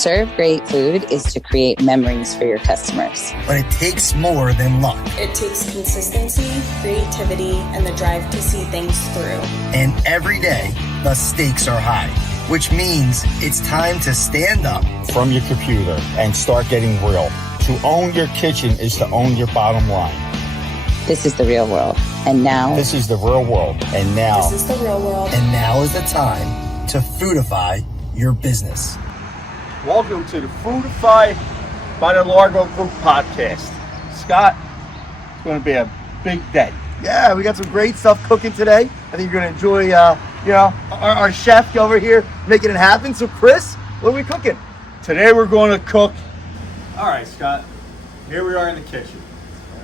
serve great food is to create memories for your customers. But it takes more than luck. It takes consistency, creativity, and the drive to see things through. And every day, the stakes are high, which means it's time to stand up from your computer and start getting real. To own your kitchen is to own your bottom line. This is the real world. And now... This is the real world. And now... This is the real world. And now is the time to foodify your business. Welcome to the Foodify by the Largo Group podcast. Scott, it's going to be a big day. Yeah, we got some great stuff cooking today. I think you're going to enjoy, our chef over here making it happen. So, Chris, what are we cooking? Today we're going to cook. All right, Scott, here we are in the kitchen.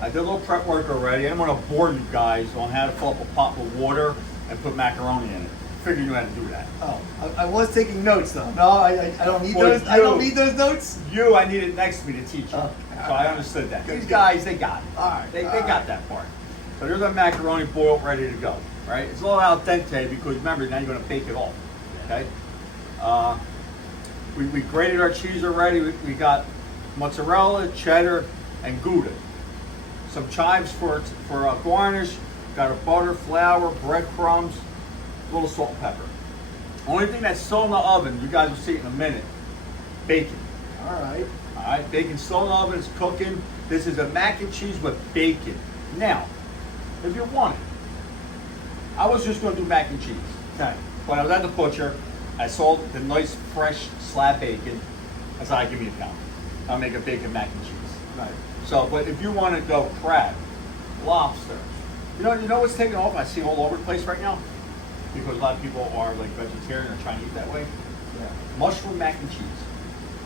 I did a little prep work already. I didn't want to bore you guys on how to fill up a pot with water and put macaroni in it. Figured you had to do that. Oh, I was taking notes though. No, I don't need those. I don't need those notes. I need it next to me to teach you. So I understood that. These guys, they got it. All right. They got that part. So there's our macaroni boiled, ready to go. Right? It's a little al dente because remember, now you're going to bake it off. Okay? We grated our cheese already. We got mozzarella, cheddar, and gouda. Some chives for garnish. Got our butter, flour, breadcrumbs, a little salt and pepper. Only thing that's still in the oven, you guys will see it in a minute, bacon. All right, bacon's still in the oven, it's cooking. This is a mac and cheese with bacon. Now, if you want it, I was just going to do mac and cheese. Okay. When I was at the butcher, I saw the nice fresh slab bacon. I said, give me a pound. I'll make a bacon mac and cheese. Right. So, but if you want to go crab, lobster, you know what's taking off? I see all over the place right now because a lot of people are like vegetarian or trying to eat that way. Yeah. Mushroom mac and cheese.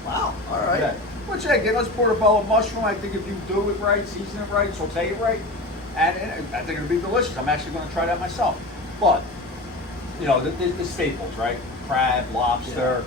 Wow. All right. Yeah. Which again, let's portobello mushroom. I think if you do it right, season it right, saute it right, and I think it'll be delicious. I'm actually going to try that myself. But the staples, right? Crab, lobster.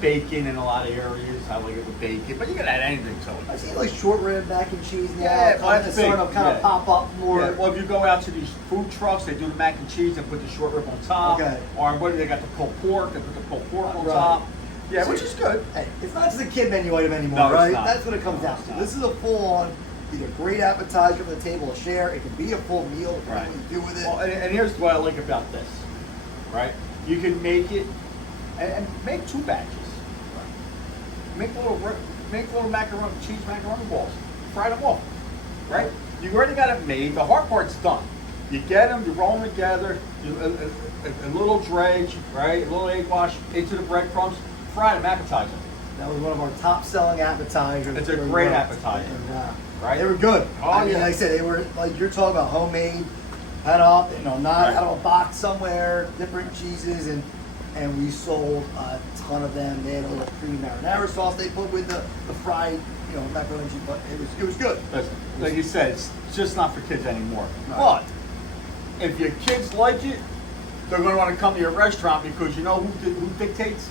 Bacon in a lot of areas. I like it with bacon, but you can add anything to it. I see like short rib mac and cheese now. Yeah, that's big. Sort of kind of pop up more. Yeah. Well, if you go out to these food trucks, they do the mac and cheese and put the short rib on top. Okay. Or what do they got? The pulled pork. They put the pulled pork on Right. top. Yeah, So which is good. Hey, it's not just a kid menu item anymore, No, it's right? not. That's what it comes down to. This is a full-on, either great appetizer for the table to share. It can be a full meal. Right. What you do with it. Well, and here's what I like about this. You can make it and make 2 batches. Make little macaroni, cheese macaroni balls. Fry them off. Right? You already got it made. The hard part's done. You get them, you roll them together, a little dredge, right? A little egg wash into the breadcrumbs. Fry them, appetizer. That was one of our top-selling appetizers. It's a great appetizer. And, right? They were good. Oh, I mean, yeah. like I said, they were like you're talking about homemade, cut up, not Right. out of a box somewhere, different cheeses, and we sold a ton of them. They had a little creamy marinara sauce they put with the fried, macaroni and cheese, but it was good. Listen, like you said, it's just not for kids anymore. Right. But if your kids like it, they're going to want to come to your restaurant because you know who dictates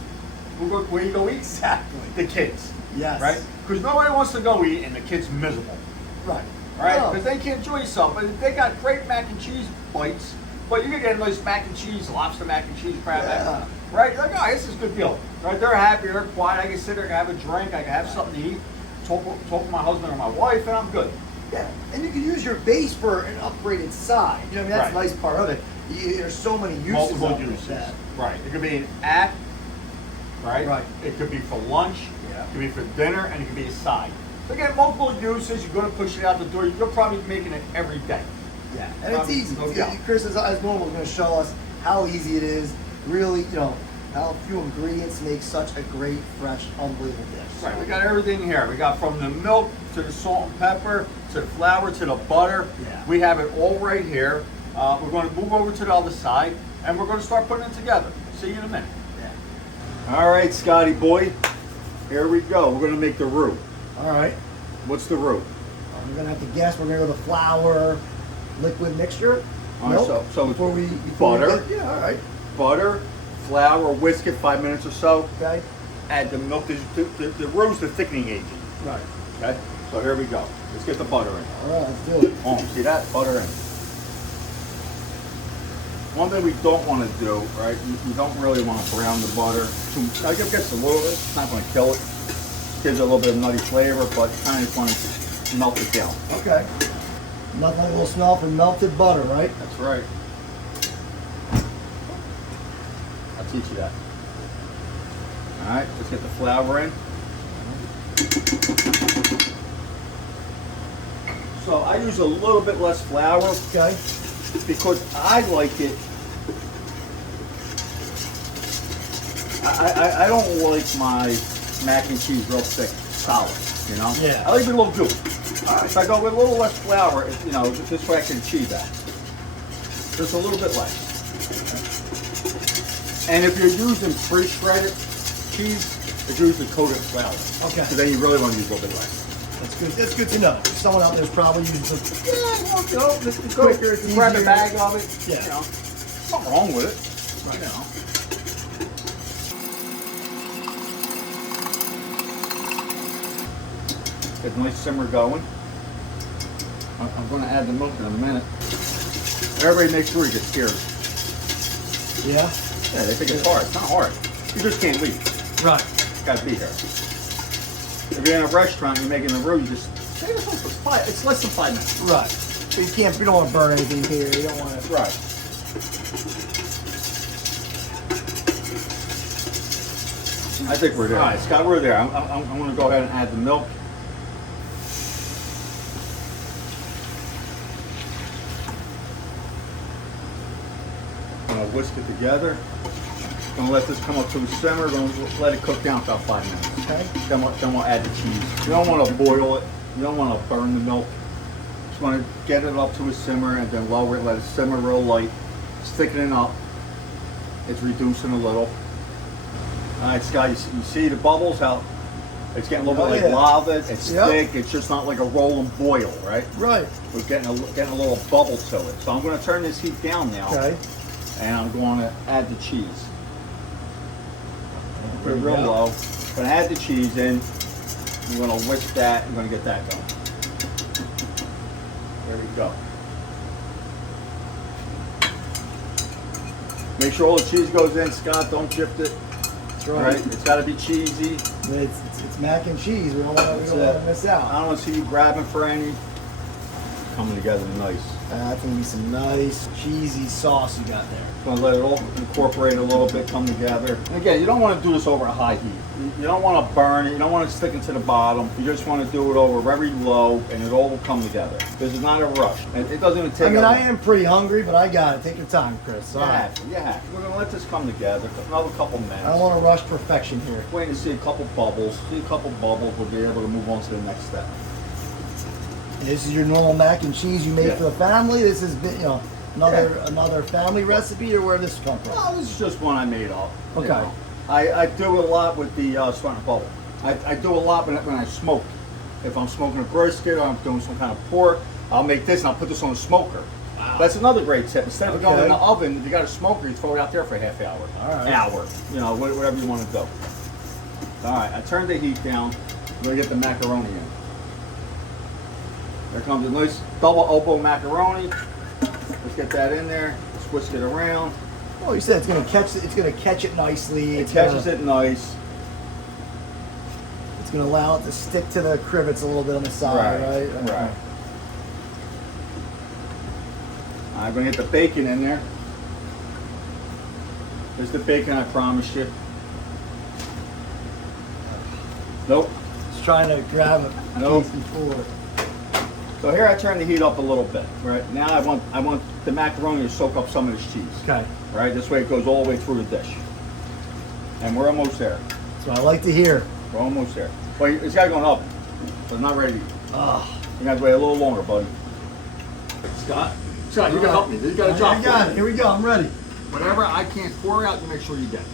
where you go eat? Exactly. The kids. Yes. Right? Because nobody wants to go eat and the kid's miserable. Right. Right? No. Because they can't enjoy yourself. But they got great mac and cheese bites. But you can get a nice mac and cheese, lobster mac and cheese, crab mac. Right? You're like, this is a good deal. Right? They're happy, they're quiet. I can sit there, I can have a drink, I can have something to eat, talk to my husband or my wife, and I'm good. Yeah, and you can use your base for an upgraded side. That's Right. the nice part of it. There's so many uses Multiple of uses. that. Right. It could be an app. Right? Right. It could be for lunch. Yeah. It could be for dinner, and it could be a side. So again, multiple uses. You're going to push it out the door. You're probably making it every day. Yeah, and it's easy. No doubt. Chris, as normal, is going to show us how easy it is. Really, how few ingredients make such a great, fresh, unbelievable dish. Right, we got everything here. We got from the milk to the salt and pepper to the flour to the butter. Yeah. We have it all right here. We're going to move over to the other side, and we're going to start putting it together. See you in a minute. Yeah. All right, Scotty boy. Here we go. We're going to make the roux. All right. What's the roux? We're going to have to guess. We're going to go with a flour liquid mixture. All right, Milk, so before we butter. Yeah, all right. Butter, flour, whisk it 5 minutes or so. Okay. Add the milk. The roux is the thickening agent. Right. Okay. So here we go. Let's get the butter in. All right, let's do it. See that? Butter in. One thing we don't want to do, right? We don't really want to brown the butter. I guess a little bit. It's not going to kill it. Gives it a little bit of nutty flavor, but kind of want to melt it down. Okay. Nothing like a little smell for melted butter, right? That's right. I'll teach you that. All right, let's get the flour in. So I use a little bit less flour. Okay. Because I like it. I don't like my mac and cheese real thick, solid, you know? Yeah. I like it a little gooey. If I go with a little less flour, you know, this way I can achieve that. Just a little bit less. And if you're using pre-shredded cheese, it's usually coated in flour. Okay. So then you really want to use a little bit less. That's good. That's good to know. Someone out there's probably using some. You know, it's quicker, good. it's Grab a easier. bag of it. Yeah. You know, nothing wrong with it. Right. You know. Get a nice simmer going. I'm going to add the milk in a minute. Everybody make sure you get scared. Yeah. Yeah, they think it's hard. It's not hard. You just can't leave. Right. Got to be here. If you're in a restaurant, you're making a roux, you just take this for it's less than 5 minutes. Right. So you can't. You don't want to burn anything here. You don't want to. Right. I think we're there. All right, Scott, we're there. I'm going to go ahead and add the milk. I'm going to whisk it together. Going to let this come up to a simmer. Going to let it cook down for about 5 minutes. Okay. Then we'll add the cheese. You don't want to boil it. You don't want to burn the milk. Just want to get it up to a simmer and then lower it. Let it simmer real light. It's thickening up. It's reducing a little. All right, Scott, you see the bubbles? How it's getting a little bit like lava. It's thick. It's just not like a rolling boil, right? Right. We're getting a little bubble to it. So I'm going to turn this heat down now. Okay. And I'm going to add the cheese. Put it real low. I'm going to add the cheese in. I'm going to whisk that. I'm going to get that going. There we go. Make sure all the cheese goes in, Scott. Don't chip it. That's right. It's got to be cheesy. It's mac and cheese. We don't want to miss I out. don't want to see you grabbing for any. Coming together nice. That's going to be some nice cheesy sauce you got there. Going to let it all incorporate a little bit, come together. And again, you don't want to do this over a high heat. You don't want to burn it. You don't want it sticking to the bottom. You just want to do it over very low, and it all will come together. This is not a rush. And it doesn't even take. I mean, I am pretty hungry, but I got it. Take your time, Chris. All right. Yeah. We're going to let this come together. Another couple minutes. I don't want to rush perfection here. Waiting to see a couple bubbles. See a couple bubbles, we'll be able to move on to the next step. This is your normal mac and cheese you made Yeah. for the family. This has been, another family recipe, or where this come from? No, this is just one I made up. Okay. You know. I do a lot with the starting to bubble. I do a lot when I smoke. If I'm smoking a brisket or I'm doing some kind of pork, I'll make this and I'll put this on a smoker. Wow. That's another great tip. Instead of going in the oven, if you got a smoker, you throw it out there for a half hour. All right. Hour. You know, whatever you want to do. All right, I turned the heat down. I'm going to get the macaroni in. There comes a nice double elbow macaroni. Let's get that in there. Let's whisk it around. Oh, you said it's going to catch it. It's going to catch it nicely. It catches it nice. It's going to allow it to stick to the crivets a little bit on the side, right? Right. I'm going to get the bacon in there. There's the bacon I promised you. Nope. Just trying to grab a Nope. piece before. So here I turn the heat up a little bit. Right now I want the macaroni to soak up some of this cheese. Okay. Right, this way it goes all the way through the dish. And we're almost there. That's what I like to hear. We're almost there. Well, it's got to go up, so it's not ready to eat. You got to wait a little longer, buddy. Scott, you got to help me. You got to drop. I got it. Here we go. I'm ready. Whatever I can't pour out, you make sure you get it.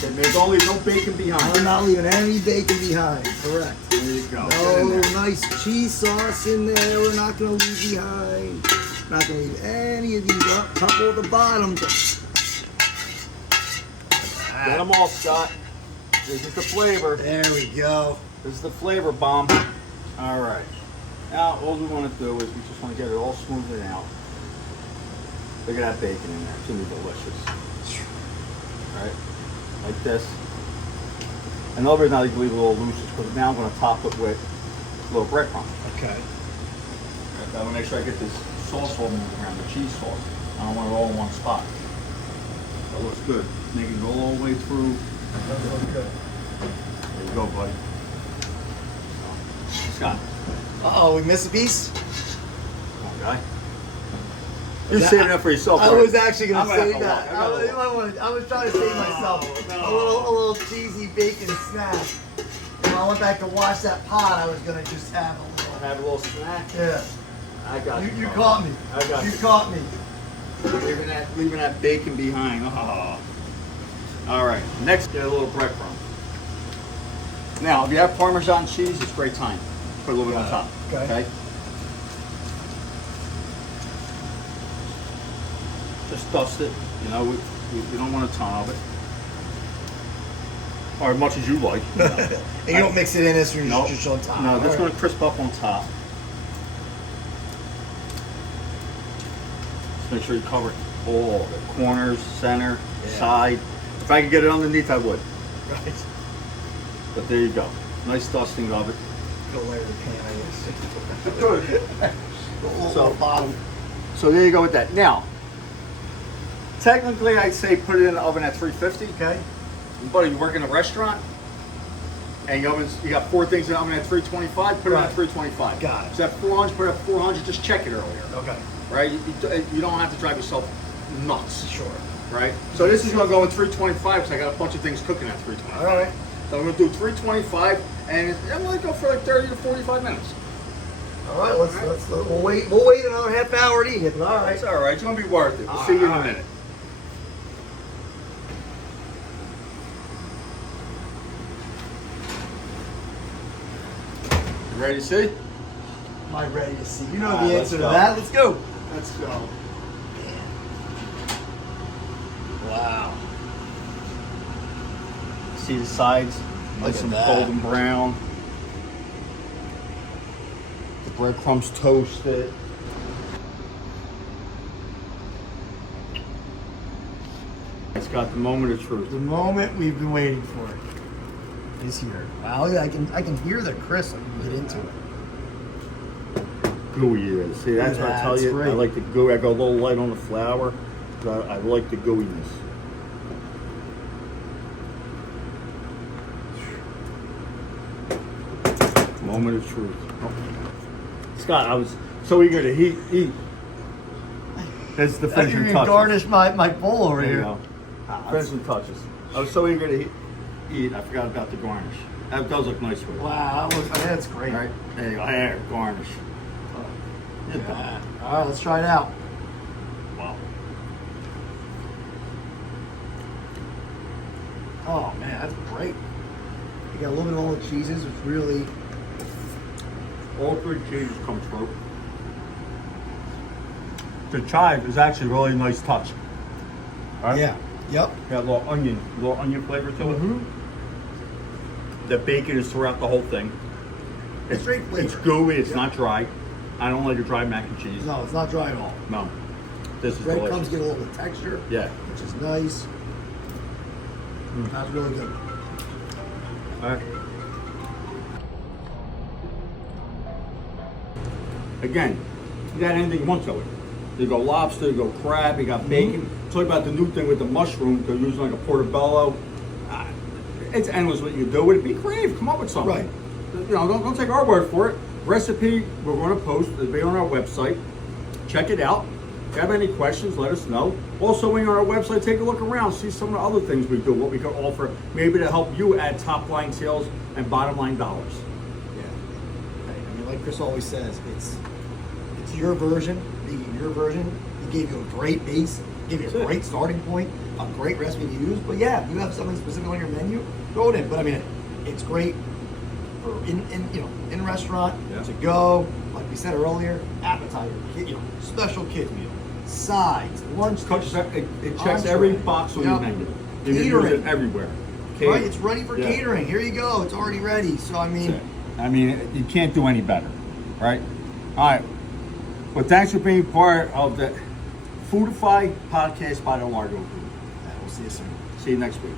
There's only no bacon behind. I'm not leaving any bacon behind. Correct. There you go. No nice cheese sauce in there. We're not going to leave behind. Not going to leave any of these up. Couple at the bottom. Get them all, Scott. This is the flavor. There we go. This is the flavor bomb. All right. Now, all we want to do is we just want to get it all smoothed out. Look at that bacon in there. It's gonna be delicious. All right, like this. And the other reason I like to leave it a little loose is because now I'm gonna top it with a little breadcrumbs. Okay. Right, I wanna make sure I get this sauce all moving around, the cheese sauce. I don't want it all in one spot. That looks good. Making it all the way through. That looks good. There you go, buddy. Scott. Uh-oh, we missed a piece? Come on, guy. You're saving that for yourself. I right? was actually going I'm to gonna say have to that. walk. I was trying to save myself no. a little cheesy bacon snack. When I went back to wash that pot, I was going to just have a little. Have a little snack. Yeah. I got you. You caught me. I got you. you. Caught me. Leaving that bacon behind. Oh. All right. Next, get a little breadcrumb. Now, if you have Parmesan cheese, it's great time. Put a little bit on top. Okay. Just dust it. You know, we don't want a ton of it. Or as much as you like. You know. And you don't mix it in this, you're Nope. just on top. No, that's All going right. to crisp up on top. Just make sure you cover all the corners, center, side. If I could get it underneath, I would. Right. But there you go. Nice dusting of it. Go layer the pan, I guess. So- bottom. So there you go with that. Now, technically, I'd say put it in the oven at 350. Okay. But you work in a restaurant, and you got 4 things in the oven at 325. Put it Right. at 325. Got it. So at 400, put it at 400. Just check it earlier. Okay. Right? You don't have to drive yourself nuts. Sure. Right? So this is going to go in 325 because I got a bunch of things cooking at 325. All right. So I'm going to do 325, and I'm going to go for like 30 to 45 minutes. All right. Let's we'll wait. We'll wait another half hour to eat it. But all right. It's all right. It's going to be worth it. We'll see you in a minute. You ready to see? Am I ready to see? You know All right, the let's answer to go. that. Let's go. Let's go. Wow. See the sides? Look Nice at and that. golden brown. The breadcrumbs toasted. It's got the moment of truth. The moment we've been waiting for is here. Wow, I can hear the crisp. I can get into it. Gooey it is. See, that's what I tell That's you. great. I like the gooey. I go a little light on the flour. But I like the gooiness. Moment of truth. Oh. Scott, I was so eager to eat. That's the I finishing can touches. garnish my bowl over There you here. go. Ah, Finishing touches. I was so eager to eat, I forgot about the garnish. That does look nice with it. Wow, that's great. All right, there you go. There, garnish. You're done. Yeah. All right, let's try it out. Wow. Oh man, that's great. You got a little bit of all the cheeses. It's really All 3 cheeses come through. The chive is actually a really nice touch. All right? yeah. Yep. Got a little onion flavor to it. Mhm. The bacon is throughout the whole thing. It's great flavor. It's gooey. It's Yep. not dry. I don't like a dry mac and cheese. No, it's not dry at all. No. This is Breadcrumbs delicious. get a little bit of texture, Yeah. which is nice. That's really good. All right. Again, you got anything you want to it. You go lobster, you go crab, you got bacon. Talk about the new thing with the mushroom. They're using like a portobello. It's endless what you can do with it. Be creative. Come up with something. Right. You know, don't take our word for it. Recipe we're going to post. It'll be on our website. Check it out. If you have any questions, let us know. Also, when you're on our website, take a look around, see some of the other things we do, what we can offer, maybe to help you add top line sales and bottom line dollars. Yeah. I mean, like Chris always says, it's your version, making your version. He gave you a great base, gave you a That's it. great starting point, a great recipe to use. But yeah, if you have something specific on your menu, throw it in. But I mean, it's great for in restaurant Yeah. to go. Like we said earlier, appetizer, special kids meal, sides, lunch. It checks every box on your Yep. menu. You can use Catering. it everywhere. Right, it's ready for Yeah. catering. Here you go. It's already ready. So I mean, That's it. I mean, you can't do any better, right? All right. Well, thanks for being part of the Foodify podcast by the Largo Group. We'll see you soon. See you next week.